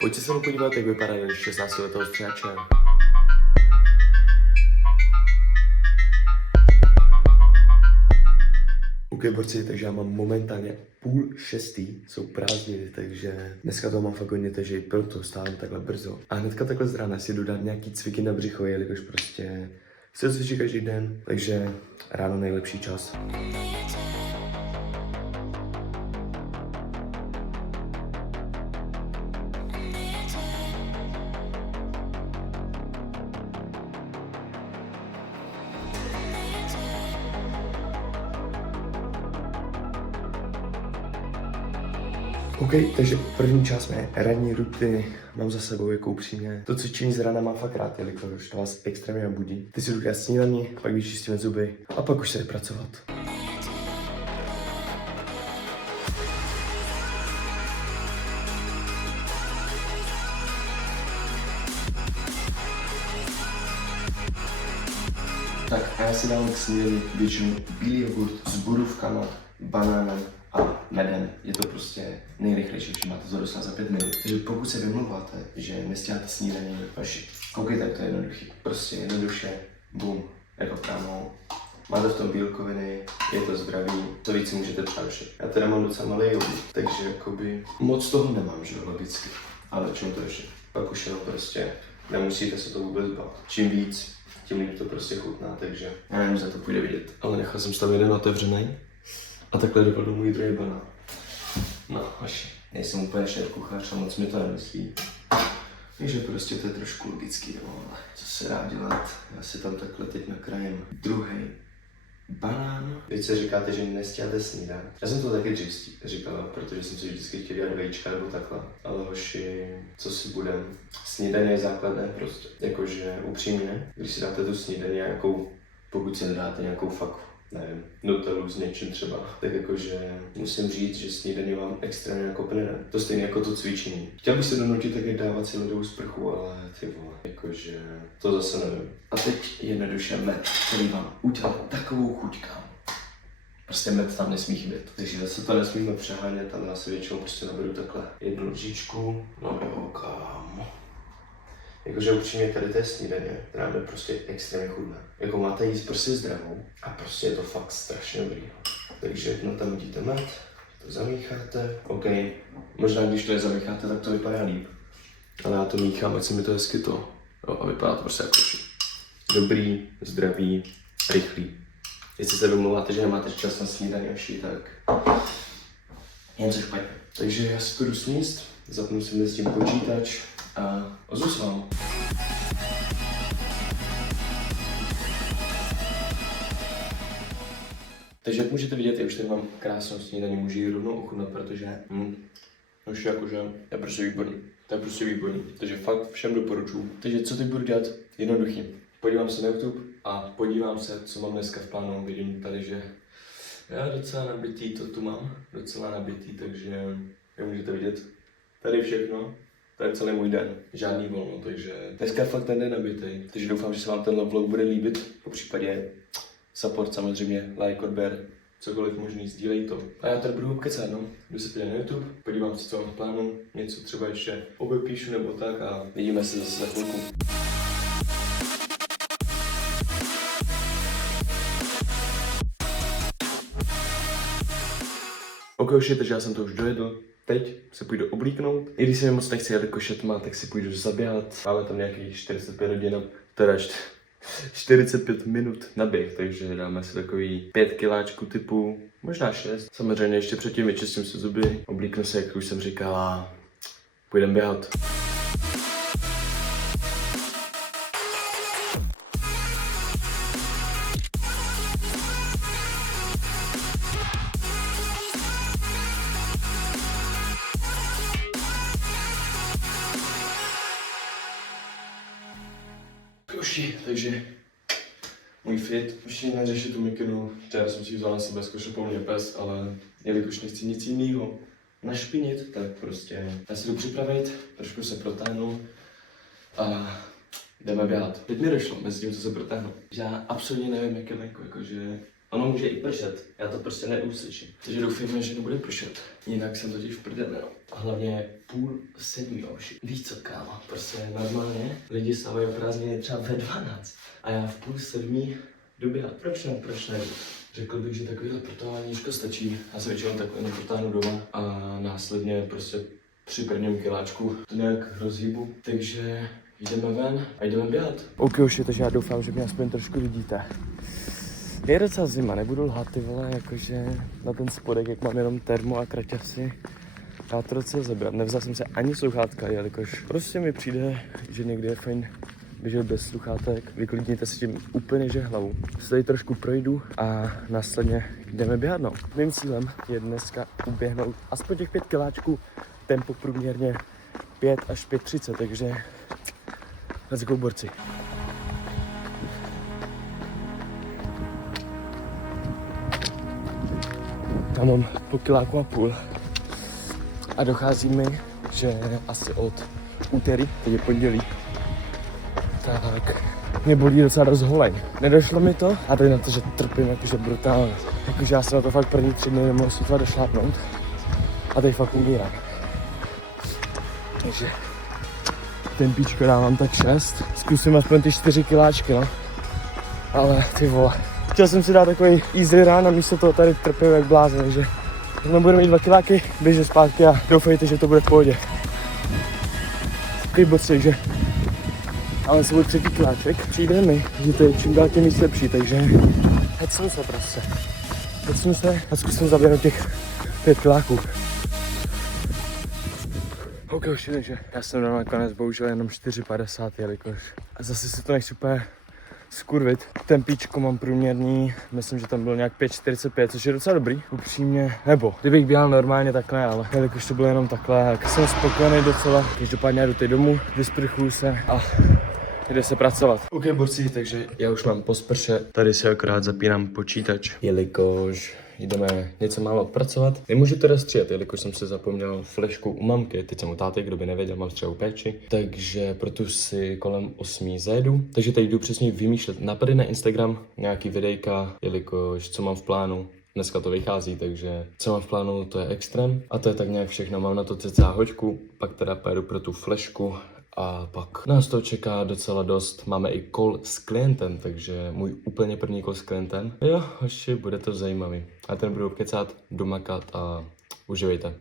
Pojďte se mu podívat, jak vypadá ten 16letého střihače. OK, borci, takže já mám momentálně 5:30, jsou prázdniny, takže dneska to mám fakt hodně, takže proto stávám takhle brzo. A hnedka takhle z rána si jdu dát nějaký cviky na břicho, jelikož prostě chci cvičit každý den, takže ráno nejlepší čas. OK, takže první část mé ranní rutiny mám za sebou, jako upřímně. To cvičení z rána mám fakt rád, jelikož to vás extrémně budí. Ty si jdu dát snídaní, pak vyčistíme zuby a pak už se jde pracovat. Tak a já si dám k snídani většinou bílý jogurt s borůvkama, banánem a medem. Je to prostě nejrychlejší, že máte to dostat za 5 minut. Takže pokud se vymlouváte, že nestíháte snídaní, koukejte, jak to je jednoduchý. Prostě jednoduše, bum, jako kámo. Máte v tom bílkoviny, je to zdravý, to víc si můžete přášet. Já teda mám docela malý jogurt, takže jakoby moc toho nemám, že logicky. Ale čemu to ještě? Pak už jenom prostě nemusíte se to vůbec bát. Čím víc, tím líp to prostě chutná, takže já nevím, za to půjde vidět. Ale nechal jsem tam jeden otevřený a takhle dopadl můj druhý banán. No, až nejsem úplně šéf kuchař a moc mi to nemyslí. Takže prostě to je trošku logický, no, ale co se dá dělat? Já si tam takhle teď nakrájím druhý banán. Vy se říkáte, že nestíháte snídat. Já jsem to taky dřív říkal, protože jsem si vždycky chtěl dělat vejčka nebo takhle. Ale hoši, co si budem? Snídaně je základné prostě. Jakože upřímně, když si dáte tu snídaně nějakou, pokud si nedáte nějakou fakt, nevím, Nutellu s něčím třeba, tak jakože musím říct, že snídaně vám extrémně jako plyne. To stejně jako to cvičení. Chtěl bych se donutit taky dávat si ledovou sprchu, ale ty vole, jakože to zase nevím. A teď jednoduše med, který vám udělá takovou chuť, kámo. Prostě med tam nesmí chybět. Takže zase to nesmíme přehánět, ale já si většinou prostě naberu takhle jednu lžičku. No jo, kámo. Jakože upřímně tady té snídaně, která je prostě extrémně chudná. Jako máte jíst prostě zdravou a prostě je to fakt strašně dobrý. Takže no tam vidíte med, to zamícháte. OK, možná když to je zamícháte, tak to vypadá líp. Ale já to míchám, ať se mi to hezky to. Jo, a vypadá to prostě jako dobrý, zdravý, rychlý. Jestli se vymlouváte, že nemáte čas na snídaní tak jen co špatně. Takže já si to jdu sníst, zapnu si mezi tím počítač a ozvu se vám. Takže jak můžete vidět, já už tady mám krásnou snídaní, můžu ji rovnou ochutnat, protože už jakože je prostě výborný. To je prostě výborný, takže fakt všem doporučuji. Takže co teď budu dělat? Jednoduchý. Podívám se na YouTube a podívám se, co mám dneska v plánu. Vidím tady, že já docela nabitý to tu mám, docela nabitý, takže jak můžete vidět, tady všechno. To je celý můj den, žádný volno, takže dneska je fakt ten den nabitý. Takže doufám, že se vám tenhle vlog bude líbit. Po případě support samozřejmě, like, odběr, cokoliv možný, sdílej to. A já tady budu kecat, no. Jdu se podívat na YouTube, podívám se, co mám v plánu, něco třeba ještě obepíšu nebo tak a vidíme se zase za chvilku. OK, takže já jsem to už dojedl. Teď se půjdu oblíknout. I když se mi moc nechci jelikož je tma, tak si půjdu zaběhat. Máme tam nějakých 45 hodin, teda 45 minut na běh, takže dáme si takový 5 kiláčků typu, možná 6. Samozřejmě ještě předtím vyčistím si zuby, oblíknu se, jak už jsem říkal, a půjdeme běhat. Takže můj fit, už si neřešit tu mikinu, včera jsem si vzal na sebe zkošopou mě pes, ale jelikož nechci nic jiného našpinit, tak prostě já si jdu připravit, trošku se protáhnu a jdeme běhat. Teď mi došlo, mezi tím, co se protáhnu, že já absolutně nevím, jak je venku, jakože Ono může i pršet, já to prostě neuslyším. Takže doufejme, že nebude pršet. Jinak jsem totiž v prdeli, no. A hlavně 6:30, jo. Víš co, kámo, prostě normálně lidi stávají prázdniny třeba ve 12. A já v 6:30 jdu běhat. Proč ne? Řekl bych, že takovýhle protáháníčko stačí. Já se většinou takhle jenom protáhnu doma a následně prostě při prvním kiláčku to nějak rozhýbu. Takže jdeme ven a jdeme běhat. OK, už je, takže já doufám, že mě aspoň trošku vidíte. Je docela zima, nebudu lhát, ty vole, jakože na ten spodek, jak mám jenom termo a kraťasy. Já to docela zabrat. Nevzal jsem se ani sluchátka, jelikož prostě mi přijde, že někdy je fajn běžet bez sluchátek. Vyklidníte si tím úplně že hlavu. Se tady trošku projdu a následně jdeme běhat, no. Mým cílem je dneska uběhnout aspoň těch 5 kiláčků, tempo průměrně 5 až 5:30, takže let's go, borci. Tam mám po kiláku a půl a dochází mi, že asi od úterý, teď je pondělí, tak mě bolí docela dost holeň. Nedošlo mi to a teď na to, že trpím jakože brutálně. Jakože já se na to fakt první 3 dny nemohl sotva došlápnout a teď fakt umírám. Takže tempíčko dávám tak 6, zkusím aspoň ty 4 kiláčky, no. Ale ty vole, chtěl jsem si dát takový easy run a místo toho tady trpím jak blázen, takže budeme mít 2 kiláky, běžím zpátky a doufejte, že to bude v pohodě. Takový boci, takže ale svůj 3. kiláček přijde mi, že to je čím dál tím víc lepší, takže hecnu se prostě. Hecnu se a zkusím zaběhnout těch 5 kiláků. OK, už takže já jsem dal nakonec bohužel jenom 4,50, jelikož a zase si to nechci úplně skurvit. Tempíčko mám průměrný, myslím, že tam bylo nějak 5,45, což je docela dobrý, upřímně, nebo kdybych běhal normálně takhle, ale jelikož to bylo jenom takhle, tak jsem spokojený docela. Každopádně jdu teď domů, vysprchuju se a jde se pracovat. OK, borci, takže já už mám po sprše, tady si akorát zapínám počítač, jelikož jdeme něco málo pracovat. Nemůžu teda stříhat, jelikož jsem si zapomněl flešku u mamky, teď jsem u táty, kdo by nevěděl, mám střehu péči, takže proto si kolem 8 zajedu. Takže tady jdu přesně vymýšlet napady na Instagram, nějaký videjka, jelikož co mám v plánu. Dneska to vychází, takže co mám v plánu, to je extrém. A to je tak nějak všechno, mám na to cca hoďku, pak teda pojedu pro tu flešku. A pak nás to čeká docela dost. Máme i call s klientem, takže můj úplně první call s klientem. Jo, ještě bude to zajímavý. A ten budu kecat, domakat a uživejte.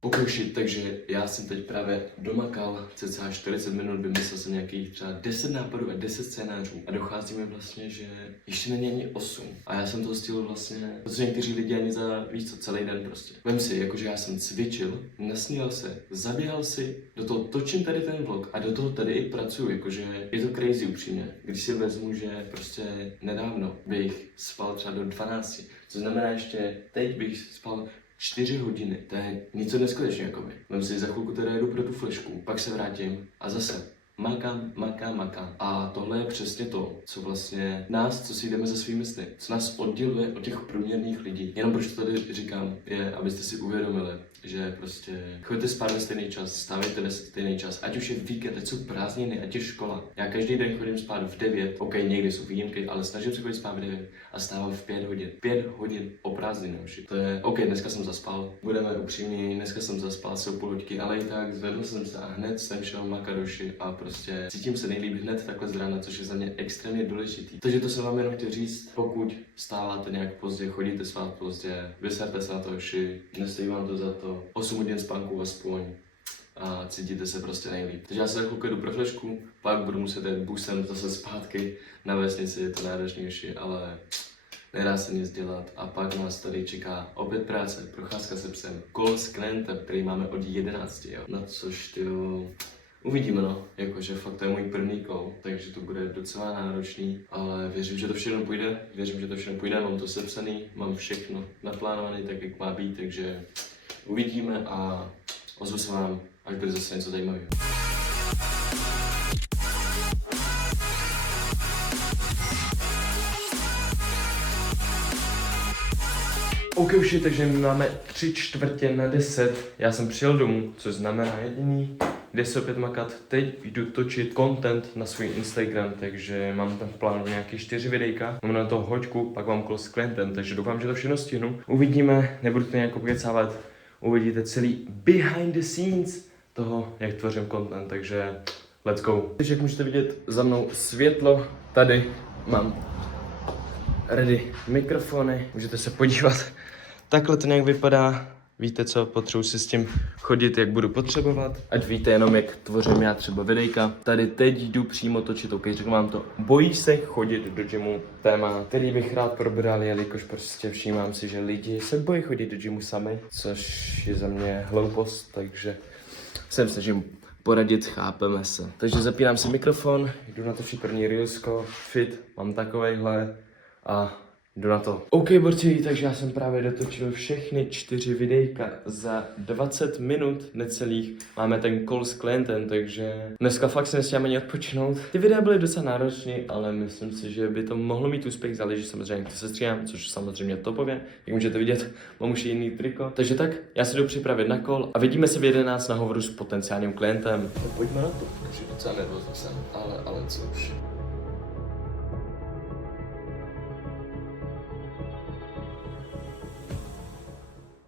Pokoušit, takže já jsem teď právě domakal cca 40 minut, vymyslel jsem nějakých třeba 10 nápadů a 10 scénářů a dochází mi vlastně, že ještě není ani 8 a já jsem toho stihl vlastně, protože někteří lidi ani za víc co celý den prostě. Vem si, jakože já jsem cvičil, nasnídal se, zaběhal si, do toho točím tady ten vlog a do toho tady i pracuju, jakože je to crazy upřímně, když si vezmu, že prostě nedávno bych spal třeba do 12, co znamená ještě teď bych spal 4 hodiny, to je něco neskutečného jakoby. Vem si, za chvilku teda jedu pro tu flešku, pak se vrátím a zase makám. A tohle je přesně to, co vlastně nás, co si jdeme za svými sny, co nás odděluje od těch průměrných lidí. Jenom proč to tady říkám, je, abyste si uvědomili, že prostě choďte spát ve stejný čas, stávejte ve stejný čas, ať už je víkend, ať jsou prázdniny, ať je škola. Já každý den chodím spát v 9, ok, někdy jsou výjimky, ale snažím se chodit spát v 9 a stávám v 5 hodin. 5 hodin o prázdniny už. To je, ok, dneska jsem zaspal, budeme upřímní, dneska jsem zaspal, jsou půl hoďky, ale i tak zvedl jsem se a hned jsem šel makat doši a prostě cítím se nejlíp hned takhle z rána, což je za mě extrémně důležitý. Takže to jsem vám jenom chtěl říct, pokud stáváte nějak pozdě, chodíte spát pozdě, vyserte se na to hoši, nestojí vám to za to, 8 hodin spánku aspoň a cítíte se prostě nejlíp. Takže já se za chvilku jdu pro flešku, pak budu muset jít busem zase zpátky na vesnici, je to náročnější, ale nedá se nic dělat. A pak nás tady čeká opět práce, procházka se psem, call s klientem, který máme od 11, jo. Na což tyjo, uvidíme no, jakože fakt to je můj první call, takže to bude docela náročný, ale věřím, že to všechno půjde, mám to sepsaný, mám všechno naplánované tak, jak má být, takže uvidíme a ozvu se vám, až bude zase něco zajímavého. OK už, takže my máme 9:45. Já jsem přijel domů, což znamená jediný, kde se opět makat. Teď jdu točit content na svůj Instagram, takže mám tam v plánu nějaké 4 videjka. Mám na to hoďku, pak mám call s klientem, takže doufám, že to všechno stihnu. Uvidíme, nebudu to nějak pokecávat. Uvidíte celý behind the scenes toho, jak tvořím content, takže let's go. Takže jak můžete vidět, za mnou světlo, tady mám ready mikrofony, můžete se podívat. Takhle to nějak vypadá. Víte co, potřebuji si s tím chodit, jak budu potřebovat. Ať víte jenom, jak tvořím já třeba videjka. Tady teď jdu přímo točit, ok, řeknu vám to. Bojí se chodit do gymu, téma, který bych rád probral, jelikož prostě všímám si, že lidi se bojí chodit do gymu sami, což je za mě hloupost, takže se snažím poradit, chápeme se. Takže zapínám si mikrofon, jdu natočit první reelsko, fit, mám takovejhle a jdu na to. OK, borci, takže já jsem právě dotočil všechny 4 videjka za 20 minut necelých. Máme ten call s klientem, takže dneska fakt se nestíháme ani odpočinout. Ty videa byly docela náročné, ale myslím si, že by to mohlo mít úspěch, záleží samozřejmě, jak to se stříhám, což samozřejmě topově. Jak můžete vidět, mám už jiný triko. Takže tak, já se jdu připravit na call a vidíme se v 11 na hovoru s potenciálním klientem. No, pojďme na to, už je docela nervózní jsem, ale co už.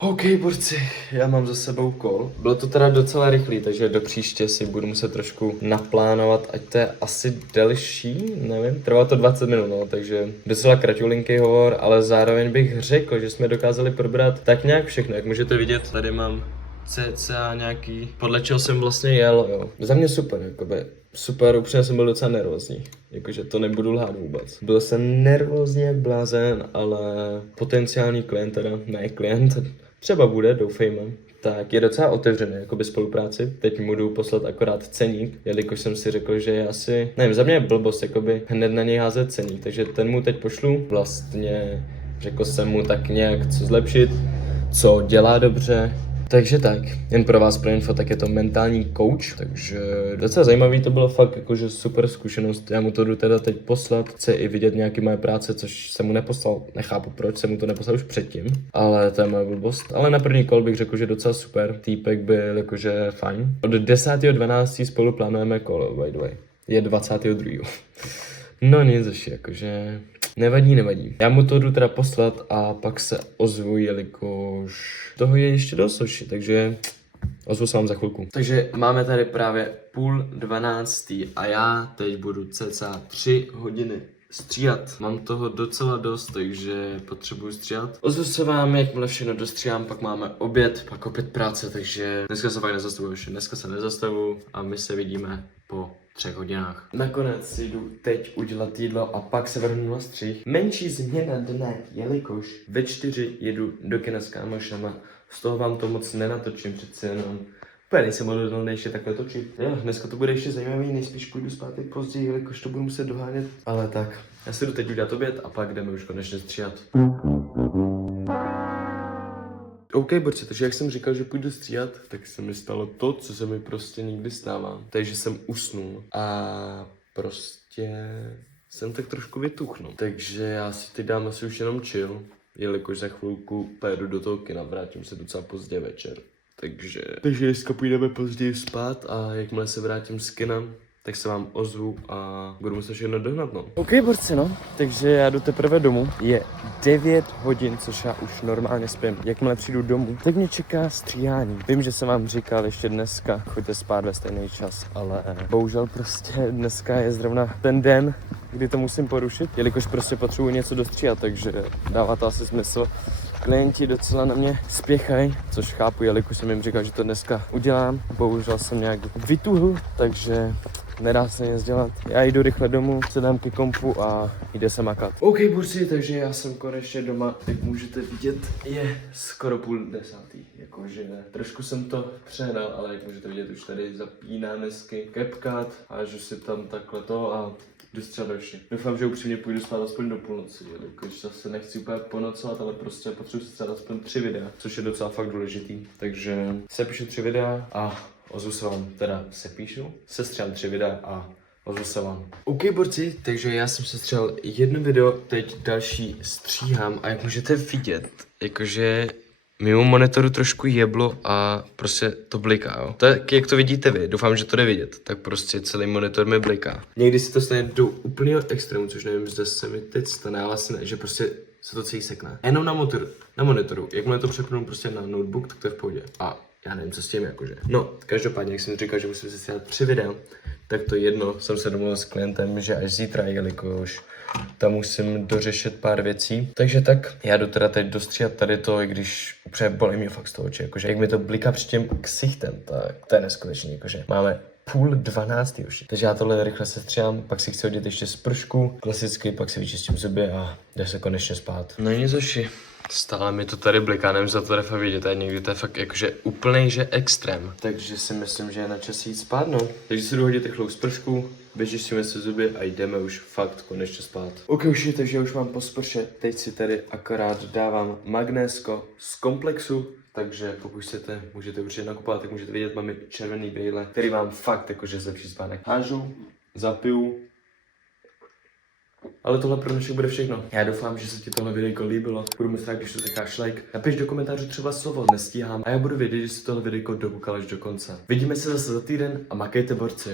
OK, borci, já mám za sebou call. Bylo to teda docela rychlý, takže do příště si budu muset trošku naplánovat, ať to je asi delší, nevím, trvalo to 20 minut, no, takže docela kratulinký hovor, ale zároveň bych řekl, že jsme dokázali probrat tak nějak všechno, jak můžete vidět, tady mám cca nějaký, podle čeho jsem vlastně jel, jo. Za mě super, jakoby. Super, upřímně jsem byl docela nervózní, jakože to nebudu lhát vůbec. Byl jsem nervózní jak blázen, ale potenciální klient teda, ne klient, třeba bude, doufejme, tak je docela otevřený jakoby spolupráci. Teď mu jdu poslat akorát ceník, jelikož jsem si řekl, že je asi, nevím, za mě je blbost jakoby hned na něj házet ceník, takže ten mu teď pošlu. Vlastně řekl jsem mu tak nějak, co zlepšit, co dělá dobře. Takže tak, jen pro vás pro info, tak je to mentální coach, takže docela zajímavý to bylo fakt, jakože super zkušenost, já mu to jdu teda teď poslat, chce i vidět nějaký moje práce, což jsem mu neposlal, nechápu proč, jsem mu to neposlal už předtím, ale to je moje blbost, ale na první call bych řekl, že docela super, týpek byl jakože fajn. Od 10.12. spolu plánujeme call, by the way, je 22. No nic, jakože nevadí. Já mu to jdu teda poslat a pak se ozvu, jelikož toho je ještě dost, takže ozvu se vám za chvilku. Takže máme tady právě 11:30 a já teď budu cca 3 hodiny stříhat. Mám toho docela dost, takže potřebuji stříhat. Ozvu se vám, jakmile všechno dostříhám, pak máme oběd, pak opět práce, takže dneska se fakt nezastavuju, dneska se nezastavuju a my se vidíme po 3 hodinách. Nakonec si jdu teď udělat jídlo a pak se vrhnu na střih. Menší změna dne, jelikož ve 4 jedu do kina s kámošema. Z toho vám to moc nenatočím, přece jenom úplně nejsem odhodlný ještě takhle točit. Jo, dneska to bude ještě zajímavý, nejspíš půjdu zpátky později, jelikož to budu muset dohánět. Ale tak, já si jdu teď udělat oběd a pak jdeme už konečně stříhat. OK, borci, takže jak jsem říkal, že půjdu stříhat, tak se mi stalo to, co se mi prostě nikdy stává. Takže jsem usnul a prostě jsem tak trošku vytuchnul. Takže já si teď dám asi už jenom chill, jelikož za chvilku pojedu do toho kina, vrátím se docela pozdě večer. Takže dneska půjdeme později spát a jakmile se vrátím z kina, tak se vám ozvu a budu muset všechno dohnat, no. OK, borci, no, takže já jdu teprve domů. Je 9 hodin, což já už normálně spím. Jakmile přijdu domů, tak mě čeká stříhání. Vím, že jsem vám říkal ještě dneska, choďte spát ve stejný čas, ale bohužel prostě dneska je zrovna ten den, kdy to musím porušit, jelikož prostě potřebuji něco dostříhat, takže dává to asi smysl. Klienti docela na mě spěchají, což chápu, jelikož jsem jim říkal, že to dneska udělám. Bohužel jsem nějak vytuhl, takže nedá se nic dělat. Já jdu rychle domů, sedám ke kompu a jde se makat. OK, burci, takže já jsem konečně doma. Jak můžete vidět, je skoro 9:30. Jakože trošku jsem to přehnal, ale jak můžete vidět, už tady zapínám hezky CapCut, hážu si tam takhle to a jdu střelat další. Doufám, že upřímně půjdu spát aspoň do půlnoci, jelikož zase nechci úplně ponocovat, ale prostě potřebuji si střelat aspoň 3 videa, což je docela fakt důležitý. Takže sepíšu 3 videa a ozvu se vám, teda sestřelám 3 videa a ozvu se vám. OK, borci, takže já jsem se střel jedno video, teď další stříhám a jak můžete vidět, jakože mimo monitoru trošku jeblo a prostě to bliká, jo. Tak jak to vidíte vy, doufám, že to jde vidět, tak prostě celý monitor mi bliká. Někdy si to stane do úplného extrému, což nevím, zda se mi teď stane, ale asi ne, že prostě se to celý sekne. Jenom na monitoru, jakmile to přepnu prostě na notebook, tak to je v pohodě. A já nevím, co s tím jakože. No, každopádně, jak jsem říkal, že musím si stát 3 videa, tak to jedno jsem se domluvil s klientem, že až zítra, jelikož tam musím dořešit pár věcí. Takže tak, já jdu teda teď dostříhat tady to, i když upřímně bolí mě fakt z toho oči, jakože jak mi to bliká před tím ksichtem, tak to je neskutečný, jakože máme 11:30 už. Takže já tohle rychle sestříhám, pak si chci hodit ještě spršku, klasicky, pak si vyčistím zuby a jde se konečně spát. No nic hoši. Stále mi to tady bliká, nevím, za to jde fakt vidět, a někdy to je fakt jakože úplnej, že extrém. Takže si myslím, že je na čas jít spát, no. Takže si jdu hodit rychlou spršku, vyčistíme si zuby a jdeme už fakt konečně spát. OK, už takže já už mám po sprše, teď si tady akorát dávám magnésko z komplexu, takže pokud chcete, můžete určitě nakupovat, tak můžete vidět, máme červený brýle, který vám fakt jakože zlepší spánek. Hážu, zapiju. Ale tohle pro dnešek bude všechno. Já doufám, že se ti tohle videjko líbilo. Budu moc rád, když to necháš like. Napiš do komentářů třeba slovo nestíhám a já budu vědět, že si tohle videjko dokoukal až do konce. Vidíme se zase za týden a makejte, borci.